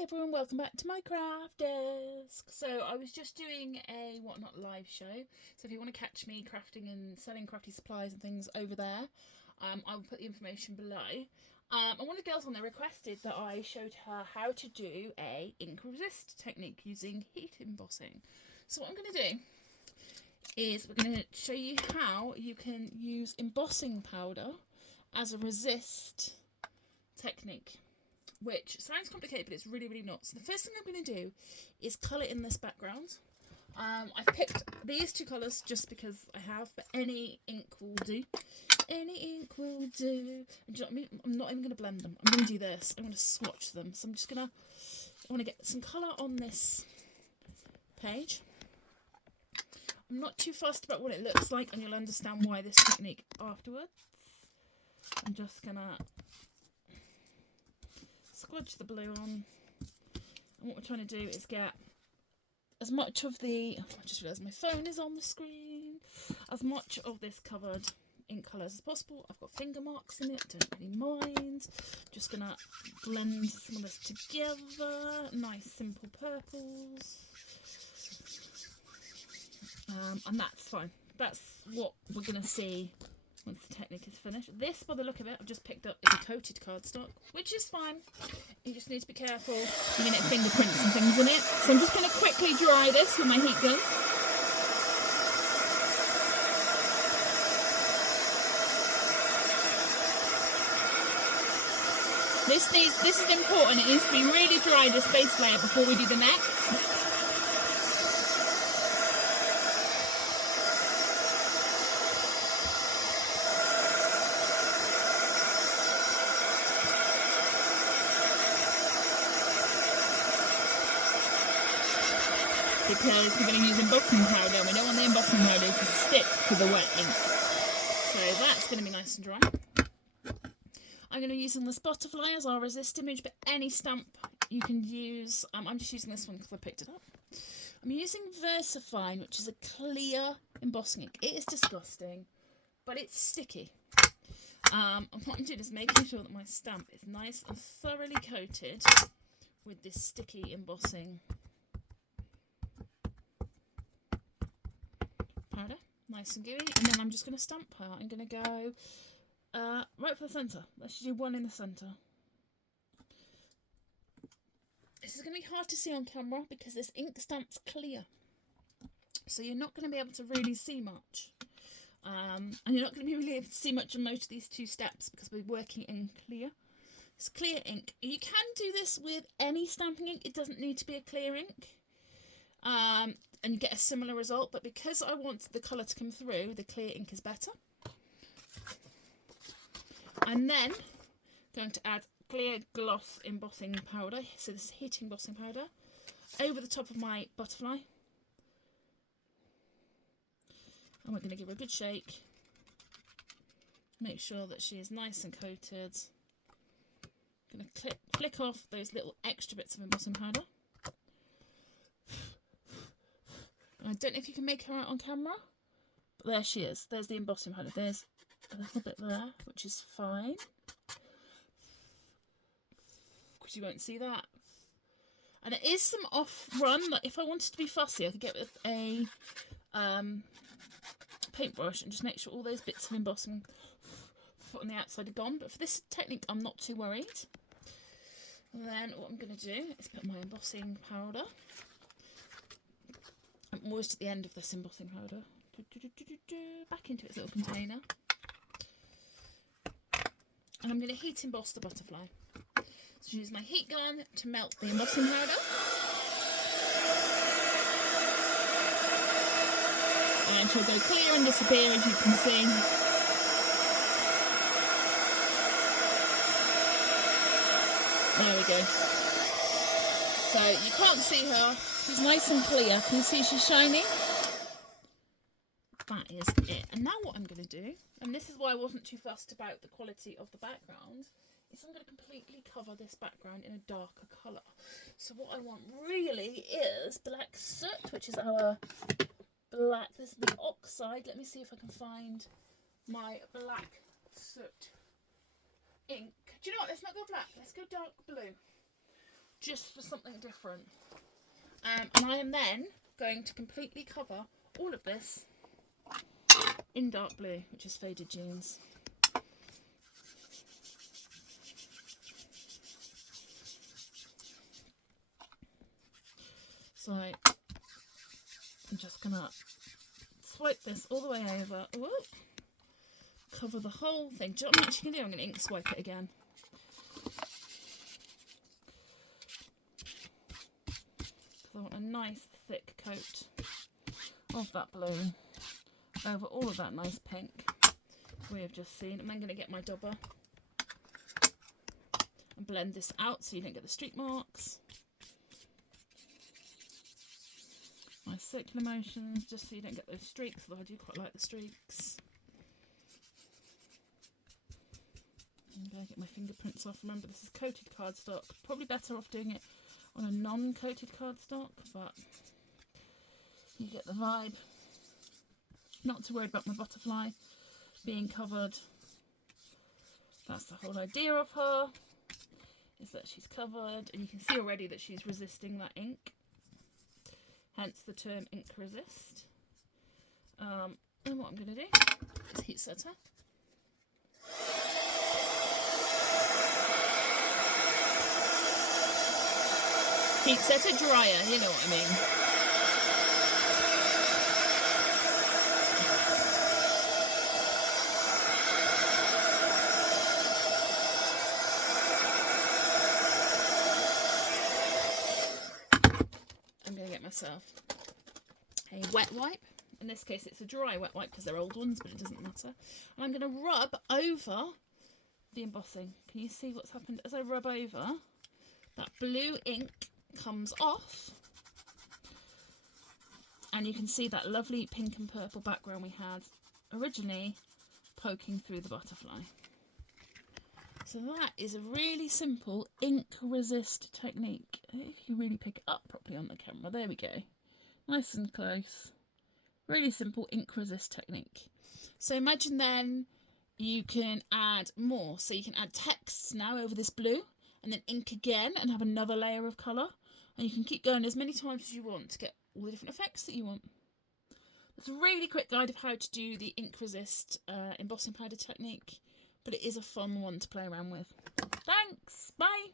Hi everyone, welcome back to my craft desk. So I was just doing a Whatnot live show. So if you want to catch me crafting and selling crafty supplies and things over there, I will put the information below. And one of the girls on there requested that I showed her how to do a ink resist technique using heat embossing. So what I'm going to do is we're going to show you how you can use embossing powder as a resist technique, which sounds complicated, but it's really, really not. So the first thing I'm going to do is colour in this background. I've picked these two colours just because I have, but any ink will do. Any ink will do. And do you know what I mean? I'm not even going to blend them. I'm going to do this. I'm going to swatch them. So I'm just going to, I want to get some colour on this page. I'm not too fussed about what it looks like, and you'll understand why this technique afterwards. I'm just going to squidge the blue on, and what we're trying to do is get as much of the, I just realised my phone is on the screen, as much of this covered ink colours as possible. I've got finger marks in it, don't really mind. Just gonna blend some of this together, nice simple purples, and that's fine. That's what we're gonna see once the technique is finished. This, by the look of it, I've just picked up, is a coated cardstock, which is fine. You just need to be careful. You're going to get fingerprints and things in it. So I'm just going to quickly dry this with my heat gun. This is important. It needs to be really dry, this base layer, before we do the neck. Because we're going to use embossing powder. We don't want the embossing powder to stick to the wet ink. So that's going to be nice and dry. I'm going to be using this butterfly as our resist image, but any stamp you can use. I'm just using this one because I picked it up. I'm using Versafine, which is a clear embossing ink. It is disgusting, but it's sticky. And what I'm doing is making sure that my stamp is nice and thoroughly coated with this sticky embossing powder, nice and gooey, and then I'm just going to stamp her. I'm going to go right for the centre. Let's do one in the centre. This is going to be hard to see on camera because this ink stamp's clear, so you're not going to be able to really see much, and you're not going to be really able to see much of most of these two steps because we're working in clear. It's clear ink. You can do this with any stamping ink. It doesn't need to be a clear ink. And you get a similar result, but because I want the colour to come through, the clear ink is better. And then going to add clear gloss embossing powder, so this is heat embossing powder, over the top of my butterfly. And we're going to give her a good shake. Make sure that she is nice and coated. I'm going to flick off those little extra bits of embossing powder. I don't know if you can make her out on camera, but there she is. There's the embossing powder. There's a little bit there, which is fine, because you won't see that. And it is some off-run. Like if I wanted to be fussy, I could get with a paintbrush and just make sure all those bits of embossing on the outside are gone. But for this technique, I'm not too worried. And then what I'm going to do is put my embossing powder. I'm almost at the end of this embossing powder. Back into its little container. And I'm going to heat emboss the butterfly. So use my heat gun to melt the embossing powder. And she'll go clear and disappear, as you can see. There we go. So you can't see her. She's nice and clear. Can you see she's shiny? That is it. And now what I'm going to do, and this is why I wasn't too fussed about the quality of the background, is I'm going to completely cover this background in a darker colour. So what I want really is black soot, which is our black, this is the oxide. Let me see if I can find my black soot ink. Do you know what? Let's not go black. Let's go dark blue. just for something different. And I am then going to completely cover all of this in dark blue, which is Faded Jeans. So I'm just going to swipe this all the way over. Whoop. Cover the whole thing. Do you know what I'm actually going to do? I'm going to ink swipe it again. Because I want a nice thick coat of that blue over all of that nice pink we have just seen. I'm then going to get my dobber and blend this out so you don't get the streak marks. My circular motions, just so you don't get those streaks, although I do quite like the streaks. I'm going to get my fingerprints off. Remember, this is coated cardstock. Probably better off doing it on a non-coated cardstock, but you get the vibe. Not too worried about my butterfly being covered. That's the whole idea of her, is that she's covered, and you can see already that she's resisting that ink. Hence the term ink resist. And what I'm going to do is heat set her. Heat setter dryer, you know what I mean. I'm going to get myself a wet wipe. In this case it's a dry wet wipe because they're old ones, but it doesn't matter. And I'm going to rub over the embossing. Can you see what's happened as I rub over? That blue ink comes off, and you can see that lovely pink and purple background we had originally poking through the butterfly. So that is a really simple ink resist technique. If you really pick it up properly on the camera, there we go, nice and close. Really simple ink resist technique. So imagine then you can add more, so you can add text now over this blue and then ink again and have another layer of colour. And you can keep going as many times as you want to get all the different effects that you want. That's a really quick guide of how to do the ink resist embossing powder technique, but it is a fun one to play around with. Thanks, bye!